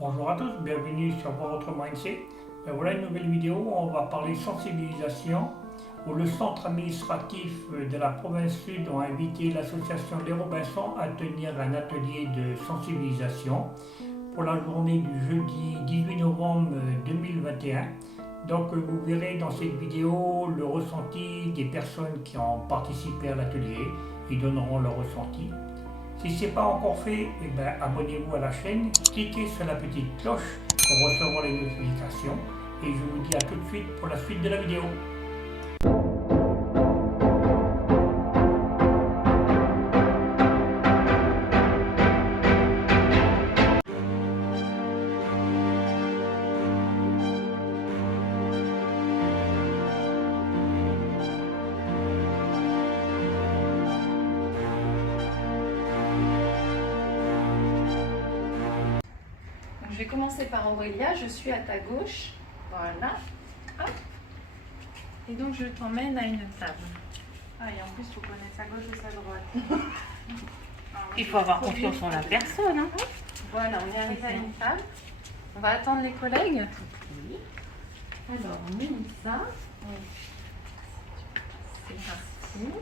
Bonjour à tous, bienvenue sur votre mindset. Voilà une nouvelle vidéo où on va parler sensibilisation, où le centre administratif de la province sud a invité l'association Les Robinson à tenir un atelier de sensibilisation pour la journée du jeudi 18 novembre 2021. Donc vous verrez dans cette vidéo le ressenti des personnes qui ont participé à l'atelier. Ils donneront leur ressenti. Si ce n'est pas encore fait, abonnez-vous à la chaîne, cliquez sur la petite cloche pour recevoir les notifications et je vous dis à tout de suite pour la suite de la vidéo. Je vais commencer par Aurélia, je suis à ta gauche, voilà, hop. Et donc je t'emmène à une table. Ah, et en plus, il faut connaître sa gauche et sa droite. Il faut avoir confiance en la personne. Hein. Voilà, on est arrivé à une table. On va attendre les collègues. Alors, Mélissa, c'est parti.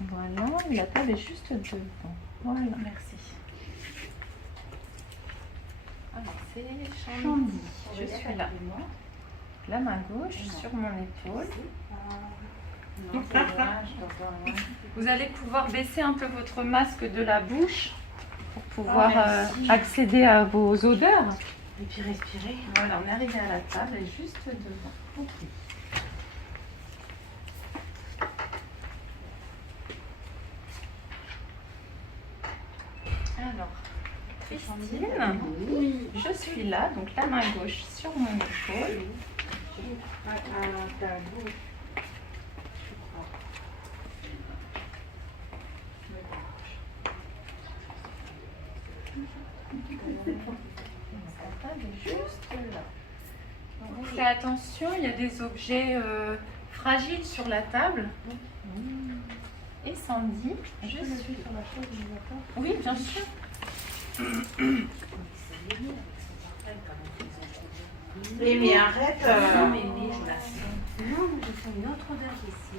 Voilà, la table est juste devant. Voilà, merci. Alors, c'est Chandy. Je suis là. La main gauche sur mon épaule. Vous allez pouvoir baisser un peu votre masque de la bouche pour pouvoir accéder à vos odeurs. Et puis respirer. Voilà, on est arrivé à la table et juste devant. Ok. Alors, Christine, je suis là, donc la main gauche sur mon épaule. À ta gauche. La table est juste là. Donc, faites attention, il y a des objets fragiles sur la table. Et Sandy, je suis sur la chaise du d'accord. Oui, bien sûr. Mais arrête. Non, je sens une autre odeur ici.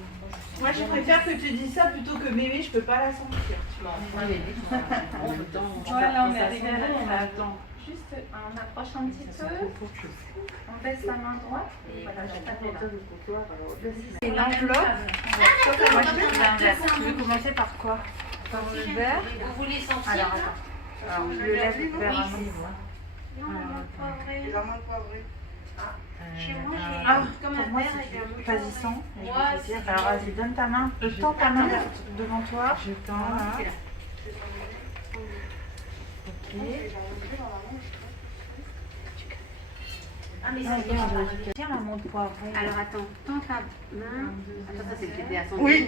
Moi, je préfère que tu dises ça plutôt que mémé, je peux pas la sentir. Tu vois. Voilà, on est arrivé à la table. Juste, on approche un petit peu. On baisse la main droite. Et voilà, je C'est l'enveloppe. Moi, je Tu veux commencer par quoi? par le verre. Vous voulez sentir? Alors, je le lève vers un niveau. L'amande poivrée. Chez moi, j'ai Pour moi, c'est pas-y sans. Alors, vas-y, donne ta main. Tends ta main devant toi. Je tends là. Ok. Ah, mais c'est Tiens, l'amande poivrée. Alors attends, tends ta main. Attends, ça c'est le qui était à son Oui.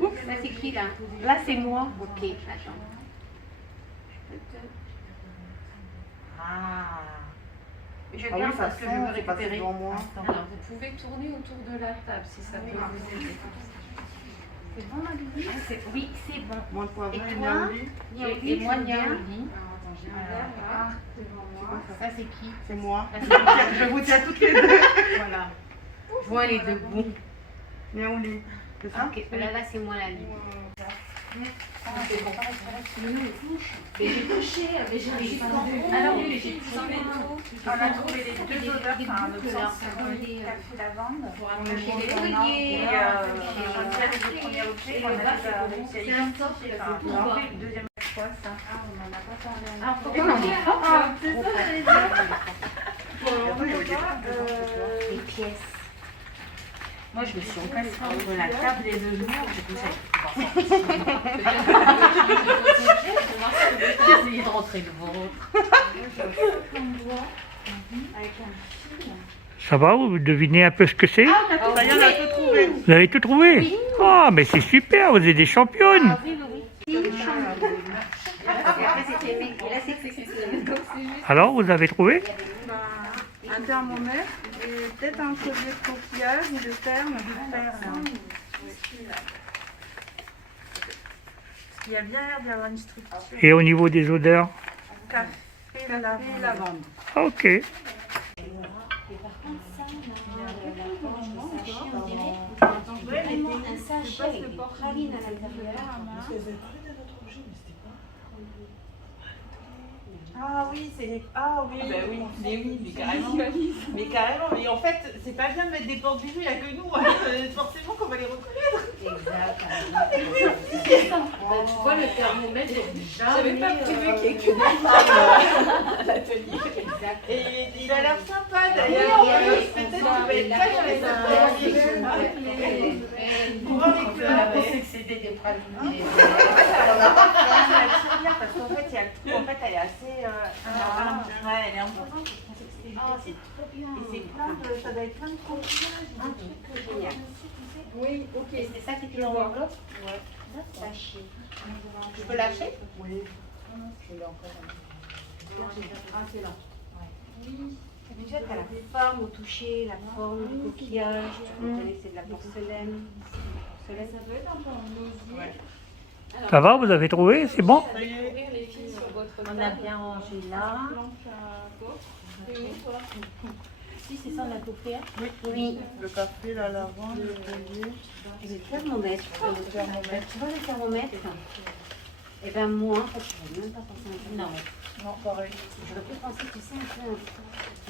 Ça c'est qui là? Là, c'est moi. Ok, attends. Ah. Je Ah oui, garde ça parce que je sent, veux c'est passé récupérer. devant moi. Alors, vous pouvez tourner autour de la table si ça peut vous aider. C'est bon, Marie? Oui, c'est bon. Moins de poivrée, Et bien toi? oui. Et moi, je veux bien. Niaouli. J'ai un verre là. Devant moi. Ça c'est qui? C'est moi. Ça, c'est moi. Je vous tiens toutes les deux. Voilà. Je vois les deux bouts. Néouli. C'est ça? Ok, là c'est moi la ligne. Mais j'ai touché, mais j'ai réussi. Alors oui, mais j'ai trouvé tout. On a trouvé les deux odeurs, enfin, le couleurs, sens café lavande. On est chez bon, les on a- ouvriers. et le premier objet qu'on a déjà C'est un socle, c'est tout bas. le deuxième fois ça. Ah, on n'en a pas parlé. Alors, faut qu'on en ait C'est ça, j'allais dire. les pièces. Moi, je me suis encaissée entre la table et le genou. J'ai poussé. J'ai essayé de rentrer le ventre. Avec un fil. Ça va, vous devinez un peu ce que c'est? Ça y est, on a tout trouvé. Vous avez tout trouvé? Ah, mais c'est super, vous êtes des championnes! Alors, vous avez trouvé? Un thermomètre C'est peut-être un collier de coquillage ou de perles, de perles. Parce qu'il y a bien l'air d'y avoir une structure. Et au niveau des odeurs? Café, lavande. Ok. Et par contre, ça, la forme du sachet, on dirait vraiment un sachet avec des pralines à l'intérieur. Ah oui, c'est les... Ah oui, bah oui, mais carrément. Mais carrément, mais en fait, c'est pas bien de mettre des porte-bijoux, il n'y a que nous, hein. Forcément qu'on va les reconnaître. Exact. Tu vois, le thermomètre, J'avais pas prévu qu'il y ait que des à l'atelier. Et il a l'air sympa d'ailleurs. Peut-être qu'il va être pas dans les c'était des pralines. parce qu'en fait, il y a le trou, en fait, elle est assez... ouais, elle est importante. Ah, c'est trop bien. Et c'est plein de... Ça doit être plein de coquillages. Un truc génial. Oui, ok. Et c'est ça qui était dans l'enveloppe? Ouais. Sachet. Je peux lâcher? Oui. Je l'ai encore. Ah, c'est là. Déjà, tu as la forme au toucher, la forme du coquillage. Tu reconnais que c'est de la porcelaine. Ça peut être un peu en osier. Ça va, vous avez trouvé? C'est bon? Vous allez ouvrir les filles sur votre On a bien rangé là. Si, c'est ça, on a tout fait. Oui. Le café, la lavande, le collier. Et le thermomètre. Tu vois le thermomètre? Eh bien, moi, en fait, je ne même pas penser à un thermomètre. Non, pareil. J'aurais pu penser, tu sais, un peu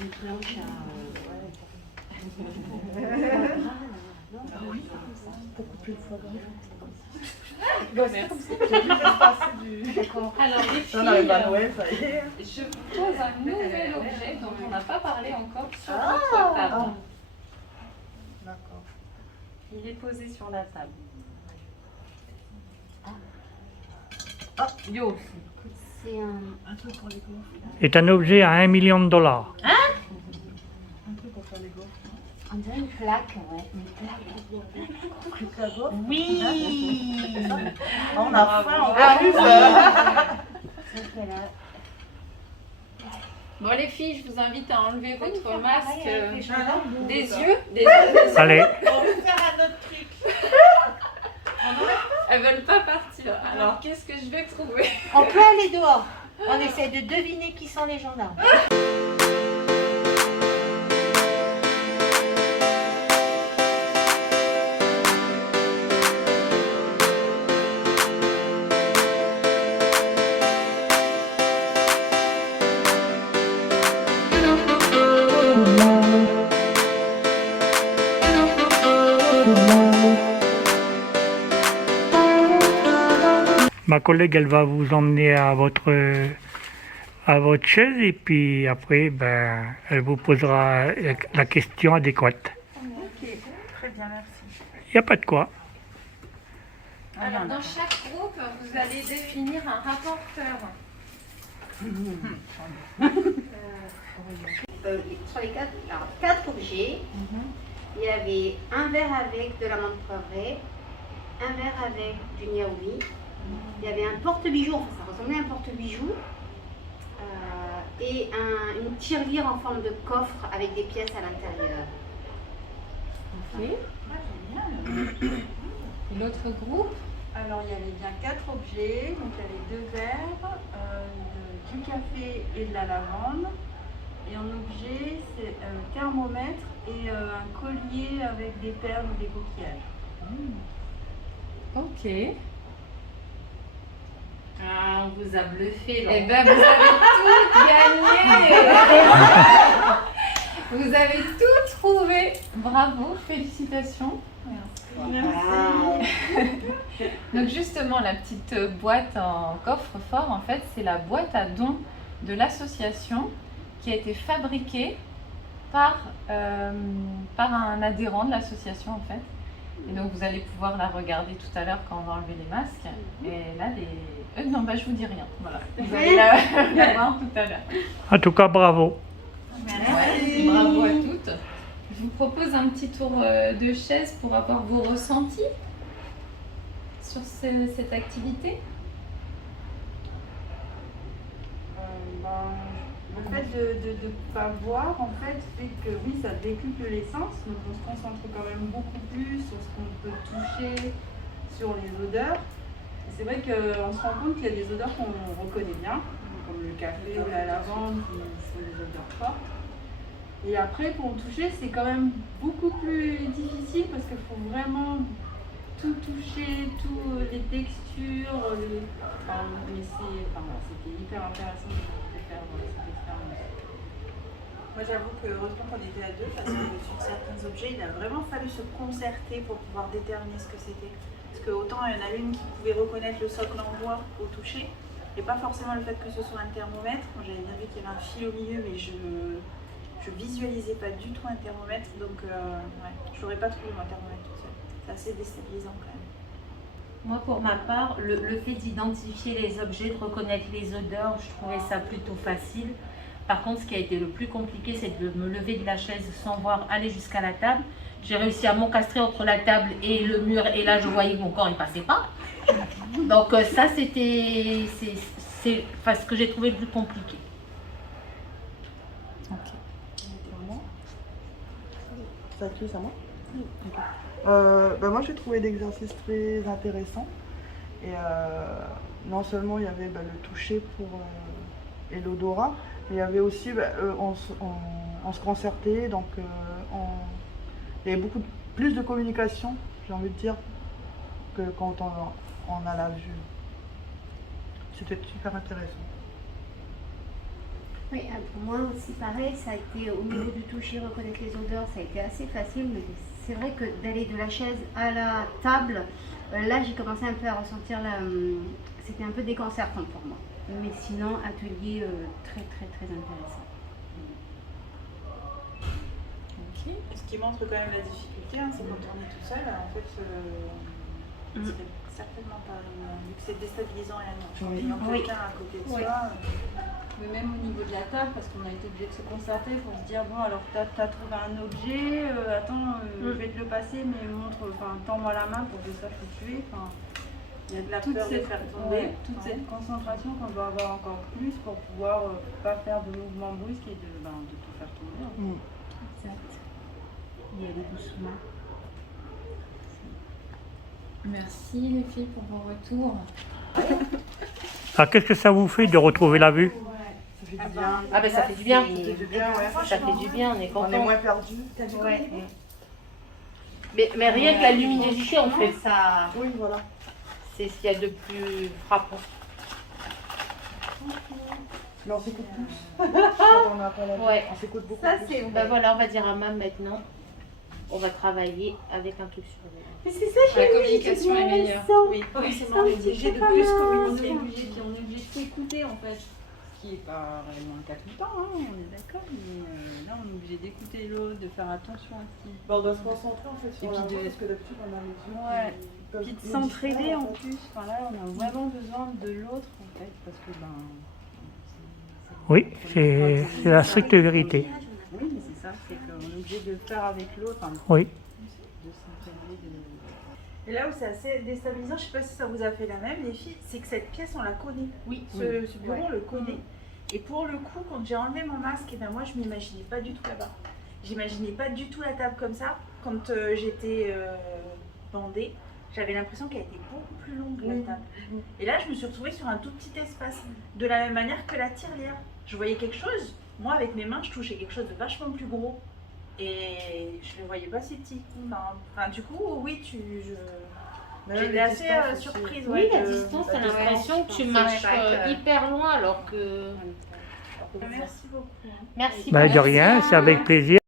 une planche à... Non, oui, beaucoup plus de fois. Merci. J'ai plus passer du... Alors les On arrive à filles, Noël, ça y est. je vous pose un nouvel objet dont on n'a pas parlé encore sur votre table. D'accord. Il est posé sur la table. Yo. C'est un... Un truc pour les gaufres. C'est un objet à $1 million. Un truc pour faire les gaufres. On dirait une plaque, ouais. Une plaque. La gaufre. Oui. On a faim, on Ah plus. Bon les filles, je vous invite à enlever votre masque des Des yeux. Allez. On veut faire un autre truc. Elles veulent pas partir. Alors qu'est-ce que je vais trouver? On peut aller dehors. On essaie de deviner qui sont les gendarmes. Ma collègue, elle va vous emmener à votre chaise et puis après, ben, elle vous posera la question adéquate. Ok, très bien, merci. Il n'y a pas de quoi. Alors dans chaque groupe, vous allez définir un rapporteur. Sur les quatre objets, il y avait un verre avec de l'amande poivrée, un verre avec du niaouli, il y avait un porte-bijoux, enfin ça ressemblait à un porte-bijoux, et une tirelire en forme de coffre avec des pièces à l'intérieur. Ok. Et l'autre groupe? Alors, il y avait bien 4 objets. Donc, il y avait 2 verres, du café et de la lavande. Et en objet, c'est un thermomètre et un collier avec des perles ou des coquillages. Ok. Ah, on vous a bluffé là. Eh ben vous avez tout gagné. Vous avez tout trouvé. Bravo, félicitations. Donc justement, la petite boîte en coffre-fort, en fait, c'est la boîte à dons de l'association qui a été fabriquée par un adhérent de l'association, en fait. Et donc vous allez pouvoir la regarder tout à l'heure quand on va enlever les masques. Et là, non, bah je vous dis rien. Voilà. Vous allez la voir tout à l'heure. En tout cas, bravo. Ouais, bravo à toutes. Je vous propose un petit tour de chaise pour avoir vos ressentis sur cette activité. Le fait de ne pas voir, en fait que oui, ça décuple les sens, donc on se concentre quand même beaucoup plus sur ce qu'on peut toucher, sur les odeurs. Et c'est vrai qu'on se rend compte qu'il y a des odeurs qu'on reconnaît bien, comme le café ou la lavande, qui sont des odeurs fortes. Et après, pour toucher, c'est quand même beaucoup plus difficile parce qu'il faut vraiment tout toucher, toutes les textures. Mais c'était hyper intéressant de faire cette expérience. Moi j'avoue que heureusement qu'on était à deux parce que sur certains objets il a vraiment fallu se concerter pour pouvoir déterminer ce que c'était. Parce que autant il y en a une qui pouvait reconnaître le socle en bois au toucher et pas forcément le fait que ce soit un thermomètre. Moi j'avais bien vu qu'il y avait un fil au milieu mais je visualisais pas du tout un thermomètre donc ouais, je l'aurais pas trouvé un thermomètre tout seul. C'est assez déstabilisant quand même. Moi, pour ma part, le fait d'identifier les objets, de reconnaître les odeurs, je trouvais ça plutôt facile. Par contre, ce qui a été le plus compliqué, c'est de me lever de la chaise sans voir aller jusqu'à la table. J'ai réussi à m'encastrer entre la table et le mur, et là, je voyais que mon corps ne passait pas. Donc ça, c'est ce que j'ai trouvé le plus compliqué. C'est à moi. Moi j'ai trouvé l'exercice très intéressant et non seulement il y avait le toucher et l'odorat, mais il y avait aussi on se concertait, donc il y avait plus de communication, j'ai envie de dire, que quand on a la vue. C'était super intéressant. Oui, pour moi aussi pareil, ça a été au niveau du toucher, reconnaître les odeurs, ça a été assez facile, mais c'est vrai que d'aller de la chaise à la table, là j'ai commencé un peu à ressentir c'était un peu déconcertant pour moi. Mais sinon, atelier très intéressant. Okay. Ce qui montre quand même la difficulté, hein, c'est quand on est tout seul, en fait, c'est certainement pas vu que c'est déstabilisant réellement. En ayant quelqu'un à côté de soi. Mais même au niveau de la table, parce qu'on a été obligé de se concerter pour se dire bon alors t'as trouvé un objet, attends je vais te le passer mais tends-moi la main pour que je sache où tu es. Il y a de la peur de faire tomber. Toute cette concentration qu'on doit avoir encore plus pour pouvoir pas faire de mouvements brusques et de tout faire tomber. Exact. Y aller doucement. Merci les filles pour vos retours. Alors qu'est-ce que ça vous fait de retrouver la vue? Ah ben ça fait du bien. Ça fait du bien, on est content. On est moins perdus. Mais rien que la luminosité, on fait ça. Oui, voilà. C'est ce qu'il y a de plus frappant. Mais on s'écoute plus. Quand on n'a pas la vue, Ouais. on s'écoute beaucoup Ça, plus. c'est Ben voilà, on va dire à Mam maintenant. On va travailler avec un truc sur le. Mais c'est ça, La communication est meilleure. Oui, forcément, on est obligé de plus communiquer. On est obligé de s'écouter en fait. Ce qui n'est pas réellement le cas tout le temps, hein, on est d'accord, mais là on est obligé d'écouter l'autre, de faire attention aussi. On doit se concentrer en fait sur Et la puis voix, parce que d'habitude on a les yeux Ouais. qui peuvent Puis de nous s'entraider distraire, en fait. plus, là on a vraiment besoin de l'autre en fait, parce que Oui, c'est la stricte vérité. oui mais c'est ça, c'est qu'on est obligé de le faire avec l'autre, Oui. de s'entraider, Et là où c'est assez déstabilisant, je ne sais pas si ça vous a fait la même, les filles, c'est que cette pièce, on la connaît. Oui. Ce bureau, on le connaît. Et pour le coup, quand j'ai enlevé mon masque, moi, je ne m'imaginais pas du tout là-bas. J'imaginais pas du tout la table comme ça. Quand j'étais bandée, j'avais l'impression qu'elle était beaucoup plus longue, la table. Et là, je me suis retrouvée sur un tout petit espace. De la même manière que la tirelire. Je voyais quelque chose. Moi, avec mes mains, je touchais quelque chose de vachement plus gros. Et je ne le voyais pas si petit. Enfin, du coup, oui, j'étais assez surprise. Oui, la distance, t'as l'impression que tu marches hyper loin alors que. Merci beaucoup. Merci. De rien, c'est avec plaisir.